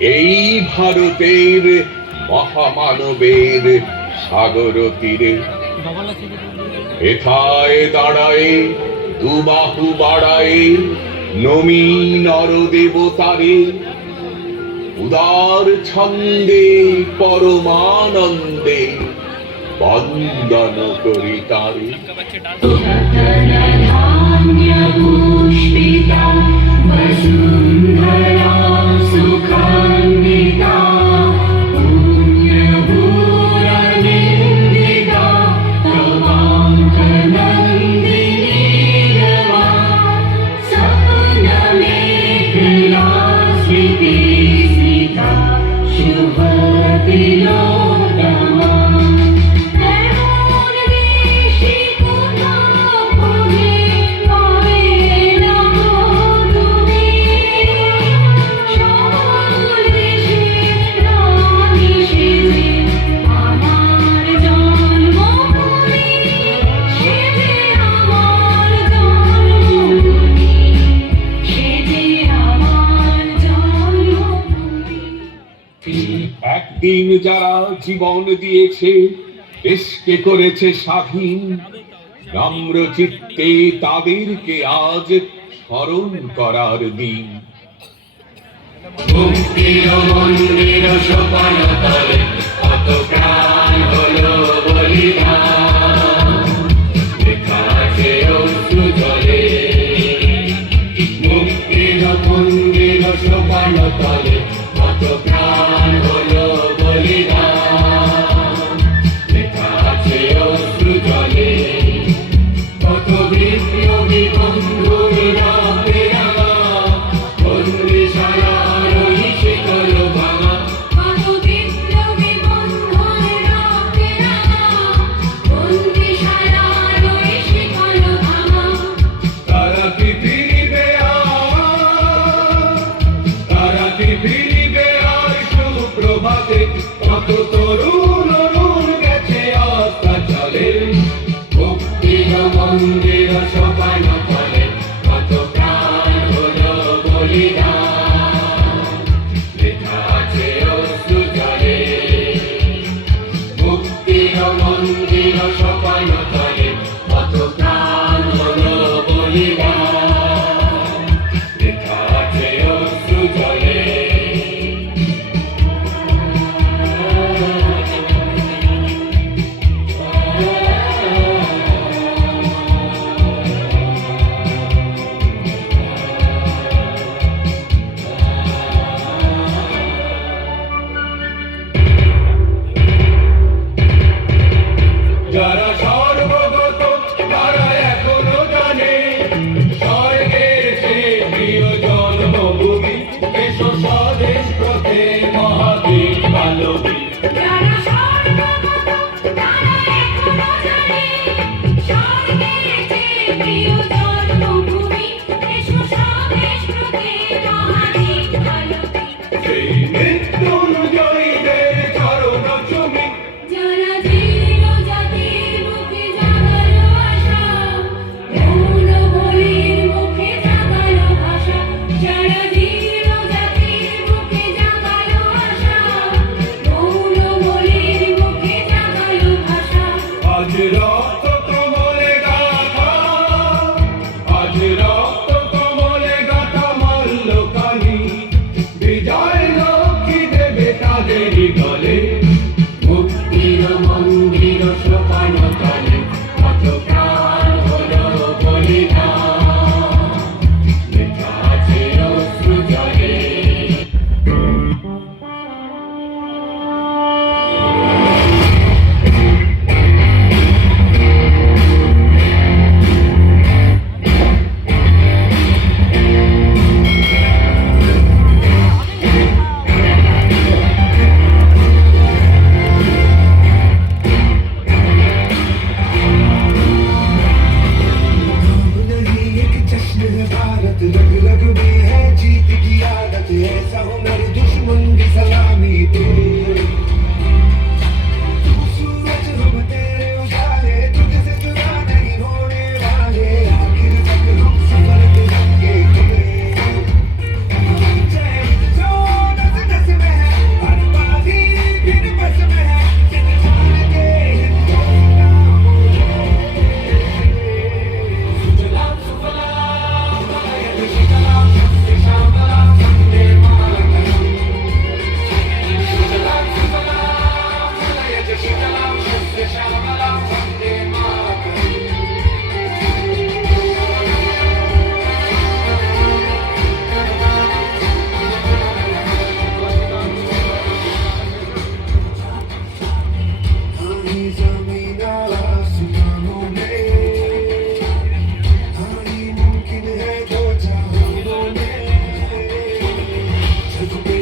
এই ভারতের মহামানবের সাগর তীরে এথায় দাঁড়ায় দুবাহু বাড়ায় নমি নর দেবতারে উদার ছন্দে পরমানন্দে বন্দন করি তারে। পুষ্পিতা বসুন্ধরা সুখান্বিতা পুণ্যভূরনিন্দিতা তবাঙ্কনন্দিনী রমা সপনমেখলা স্মৃতি স্মিতা শুভতিলোত্তমা। একদিন যারা জীবন দিয়েছে দেশকে করেছে স্বাধীন, নম্র চিত্তে তাদেরকে আজ স্মরণ করার দিন। মুক্তির মন্দির সোপান তলে কত প্রাণ হলো বলিদান, লেখা আছে অশ্রু জলে। মুক্তির মন্দির সোপান তলে কত প্রাণ হলো বলিদান, লেখা আছে অশ্রু জলে। কত বিপ্লবী বন্ধুরা প্রেরণা বন্দিশালার ওই শিকল ভাঙা। কত বিপ্লবী বন্ধুরা প্রেরণা বন্দিশালার ওই শিকল ভাঙা। তারা কি ফিরিবে তারা কি ফিরিবে আর সুপ্রভাতে, কত তরুণ অরুণ গেছে আস্থা চলে। মুক্তির মন্দির সোপান তলে কত প্রাণ হলো বলিদান, লেখা আছে অশ্রু জলে। মুক্তির মন্দির সোপান তলে কত প্রাণ হলো বলিদান, লেখা আছে অশ্রু জলে। যারা সর্বগত তারা এখনো জানে স্বর্গের সে প্রিয় জন্মভূমি, এসো স্বদেশ পথে মহাবীর মানবী। যারা সর্বগত তারা এখনো জানে স্বর্গের সে প্রিয় জন্মভূমি, এসো স্বদেশ পথে মহাবীর মানবী। সেই মৃত্যুঞ্জয়ীদের চরণ চুমি, যারা আজ রক্ত কমলে গাথা, আজ রক্ত কমলে গাথা মল্লকানি, বিজয় লক্ষ্মী দেবে তাদেরই গলে। মুক্তির মন্দির সোপান তলে কত প্রাণ হলো বলিদান, লেখা আছে অশ্রু জলে। হবে